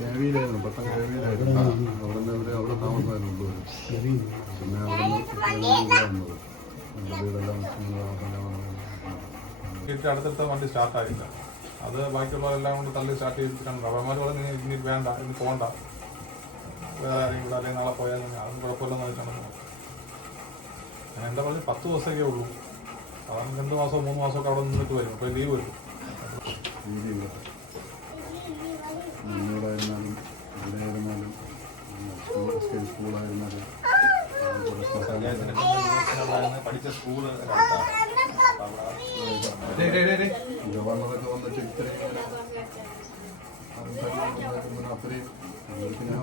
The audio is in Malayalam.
കേവിയിലായിരുന്നു, പെട്ടെന്ന് കേവിയിലായിരുന്നു. അവിടെ താമസമായിരുന്നു. പിന്നെ അടുത്തടുത്ത വണ്ടി സ്റ്റാർട്ടായില്ല. അത് ബാക്കിയുള്ളവരെല്ലാം കൊണ്ട് തള്ളി സ്റ്റാർട്ട് ചെയ്തിട്ടാണ്. അവന്മാർ പറഞ്ഞ് ഇനി വേണ്ട, ഇനി പോകണ്ട, വേറെ ഇവിടെ അല്ലെങ്കിൽ നാളെ പോയാൽ അതും കുഴപ്പമില്ലെന്ന് വെച്ചാണ്. ഞാൻ എന്താ പറഞ്ഞത് 10 ദിവസമൊക്കെ ഉള്ളൂ. അവൻ 2 മാസമോ 3 മാസമൊക്കെ അവിടെ നിന്നിട്ട് വരും. അപ്പോൾ ലീവ് വരും. മുന്നോടായിരുന്നാലും എവിടെയായിരുന്നാലും സ്കൂളായിരുന്നാലും പഠിച്ച സ്കൂള് ഗവർണറൊക്കെ വന്നിട്ട് ഇത്രയും അത്രയും പിന്നെ